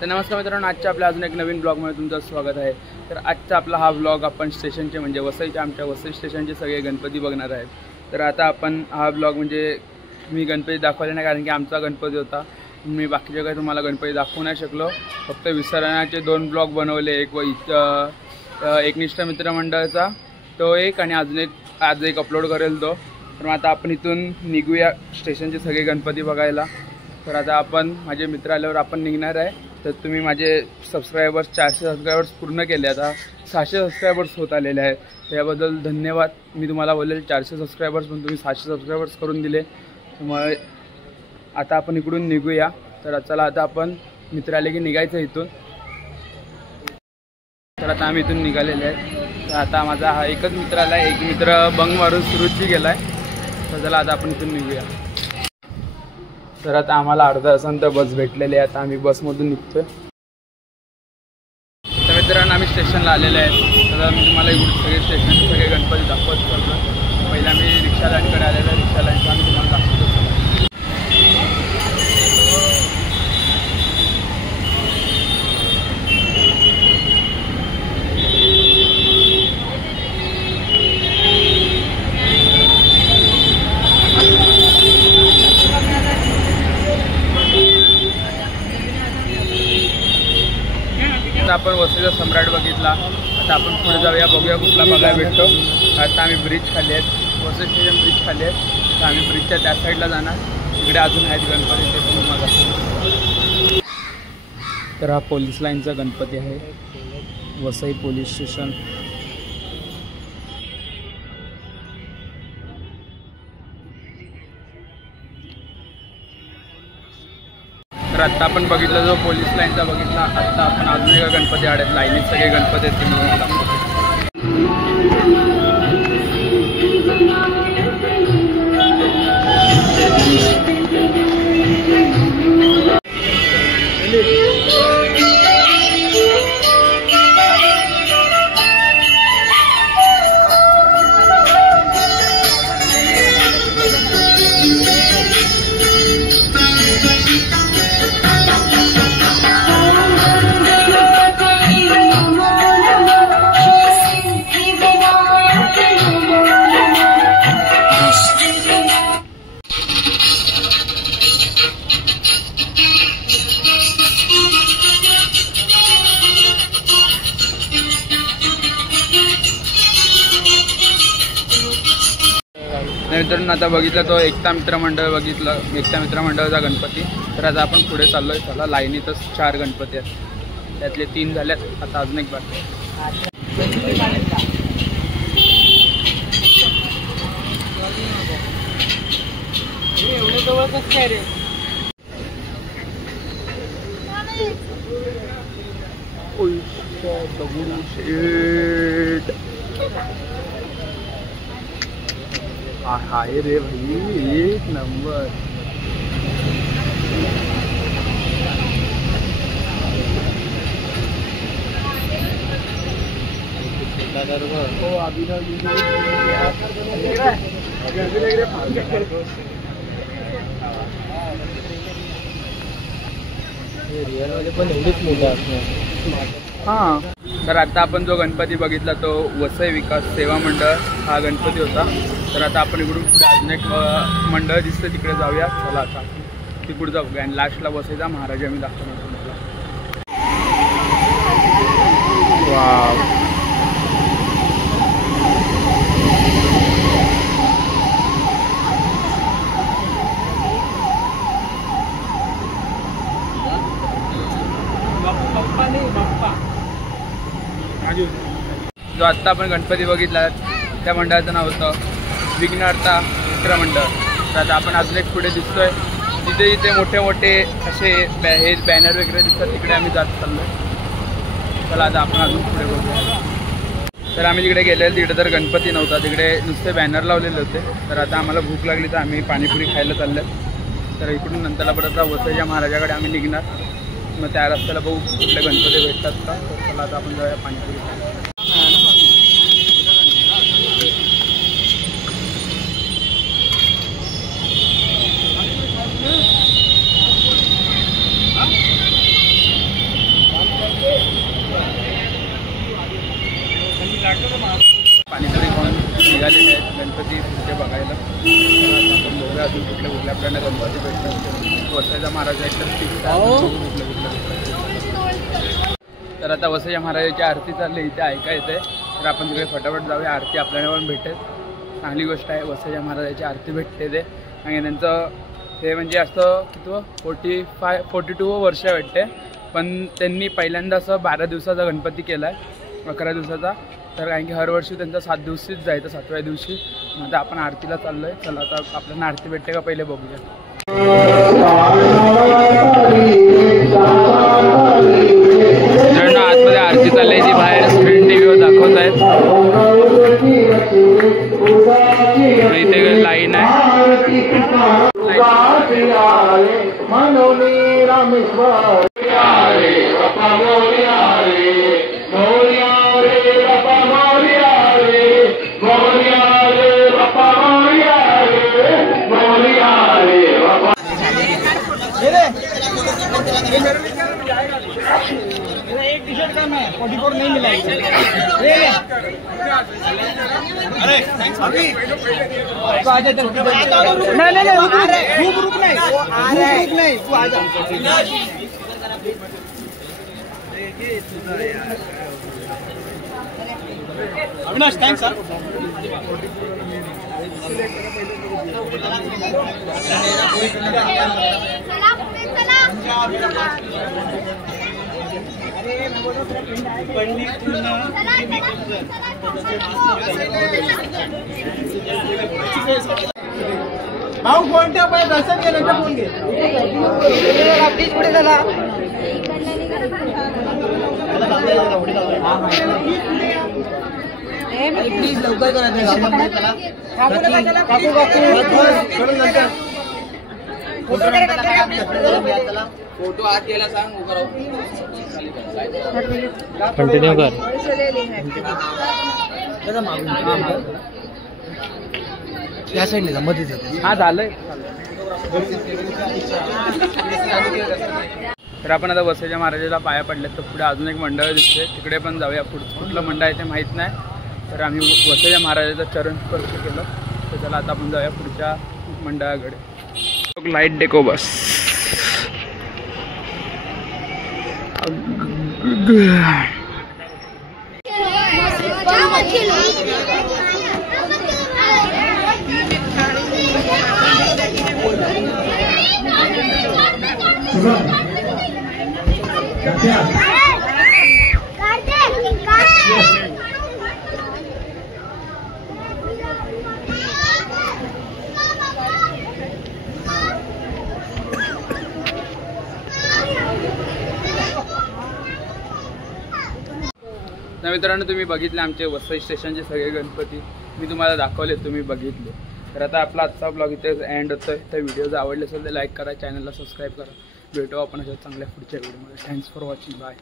तर नमस्कार मित्रांनो, आजच्या आपल्या अजून एक नवीन ब्लॉगमध्ये तुमचं स्वागत आहे। तर आजचा आपला हा ब्लॉग आपण स्टेशनचे म्हणजे वसईच्या आमच्या वसई स्टेशनचे सगळे गणपती बघणार आहेत। तर आता आपण हा ब्लॉग म्हणजे मी गणपती दाखवले नाही कारण की आमचा गणपती होता, मी बाकीच्या काही तुम्हाला गणपती दाखवू नाही शकलो। फक्त विसर्जनाचे 2 ब्लॉग बनवले, एक निष्ठा मित्रमंडळाचा तो एक आणि आज एक अपलोड करेल तो। तर आता आपण इथून निघूया स्टेशनचे सगळे गणपती बघायला। तर आता आपण माझे मित्र आल्यावर आपण निघणार आहे। तर तुम्ही माझे सबस्क्रायबर्स 400 सबस्क्रायबर्स पूर्ण केले, आता 600 सबस्क्रायबर्स होत आलेले आहेत, त्याबद्दल धन्यवाद। मी तुम्हाला बोलेल 400 सबस्क्रायबर्स पण तुम्ही 600 सबस्क्रायबर्स करून दिले। मग आता आपण इकडून निघूया। तर चला आता आपण मित्र आले की निघायचं इथून। तर आता आम्ही इथून निघालेले आहेत। तर आता माझा हा एकच मित्र आला आहे, एक मित्र बंग मारून सुरुची गेला आहे। तर चला आता आपण इथून निघूया। तर आता आम्हाला अर्धा तासांत बस भेटलेली आहे, आता आम्ही बसमधून निघतोय। तर मित्रांनो आम्ही स्टेशनला आलेले आहेत। तर मी तुम्हाला इकडून सगळे स्टेशनचे सगळे गणपती दाखवत चाललो। पहिला मी रिक्षा लाईनकडे आलेलो आहे, रिक्षा लाईनचा आम्ही तुम्हाला दाखवतो। आपण वसईचा सम्राट बघितला, आता आपण पुढे जाऊया, बघूया कुठला बघायला भेटतो। आता आम्ही ब्रिज खाली आहेत, वसई स्टेशन ब्रिज खाली आहेत। तर आम्ही ब्रिजच्या त्या साईडला जाणार, तिकडे अजून आहेत गणपती, ते पण तुम्हाला। तर हा पोलीस लाईनचा गणपती आहे, वसई पोलीस स्टेशन। तर आत्ता आपण बघितलं जो पोलीस लाईनचा बघितला, आत्ता आपण अजून एक गणपती आढळत, लाईनीत सगळे गणपती आहेत ते तुम्हाला। मित्रांनो आता बघितलं तो एकता मित्रमंडळ बघितलं, एकता मित्रमंडळाचा गणपती। तर आता आपण पुढे चाललोय, चला लाईनीतच 4 गणपती आहेत, त्यातले 3 झाल्यात, आता अजून एक बाकी आहे। एवढे जवळच काय रे, हाय रे भाई, एक नंबर। हां, तर आता आपण जो गणपती बघितला तो वसई विकास सेवा मंडळ हा गणपती होता। तर आता आपण इकडून पुढे अजून एक मंडळ दिसतं, तिकडे जाऊया, चला आता तिकडे जाऊया आणि लास्टला वसईचा महाराजा मी दाखवणार तुम्हाला। वाव, जो आत्ता आपण गणपती बघितला त्या मंडळाचं नाव होतं विघ्नहर्ता मित्रमंडळ। तर आता आपण अजून एक पुढे दिसतोय, तिथे जिथे मोठे मोठे असे हे बॅनर वगैरे दिसतात, तिकडे आम्ही जात चाललो। चला आता आपण अजून पुढे बघूया। तर आम्ही तिकडे गेलेलो, तिकडे तर गणपती नव्हता, तिकडे नुसते बॅनर लावलेले होते। तर आता आम्हाला भूक लागली तर आम्ही पाणीपुरी खायला चाललो। तर इकडून नंतरला परत वसईच्या महाराजाकडे आम्ही निघणार, मग त्या रस्त्याला बघू कुठले गणपती भेटतात का। तर चला आता आपण जाऊया पाणीपुरी खायला। तर आता वसईच्या महाराजाची आरती चालली इथे ऐकायचं तर आपण तिकडे फटाफट जाऊया. आरती आपल्याला पण भेटेल. चांगली गोष्ट आहे, वसईच्या महाराजाची आरती भेटते ते. आणि त्यांचं ते म्हणजे असं किती 42 वर्ष वाटते, पण त्यांनी पहिल्यांदा असं 12 दिवसाचा गणपती केला आहे, 11 दिवसाचा. तर कारण की हर वर्षी त्यांचा 7 दिवशीच जायचं, 7व्या दिवशी. मग आता आपण आरतीला चाललो आहे. चला आता आपल्याला आरती भेटते का पहिले बघूया. आतमध्ये आरती चालली ती बाहेर स्क्रीन टीव्हीवर दाखवत आहेत. इथे लाईन आहे. एक टी शर्ट कम है, 44 नहीं मिला। अरे अभी तो आजा, नहीं रुक नहीं, तू आजा। Avinash thanks sir. भाऊ फोन ठेव, पहिले दर्शन केलं तर फोन घे. प्लीज पुढे चला. प्लीज लवकर करा. फोटो आत गेला सांग. कंटिन्यू कर. या साईडने मध्येच हा झालंय. तर आपण आता वसईच्या महाराजाला पाया पडले. तर पुढे अजून एक मंडळ दिसते, तिकडे पण जाऊया. कुठलं मंडळ आहे ते माहीत नाही. तर आम्ही वसईच्या महाराजाचं चरण स्पर्श केलं. तर चला आता आपण जाऊया पुढच्या मंडळाकडे. लाईट डेको बस. मित्रांनो, तुम्ही बघितले आमचे वसई स्टेशनचे सगळे गणपती. मी तुम्हाला दाखवले, तुम्ही बघितले. तर आता आपला आजचा ब्लॉग इथे एंड होतोय. तर व्हिडिओ जर आवडले असेल तर लाईक करा, चॅनलला सबस्क्राईब करा. भेटू आपण अशा चांगल्या पुढच्या व्हिडिओमध्ये. Thanks for watching. बाय.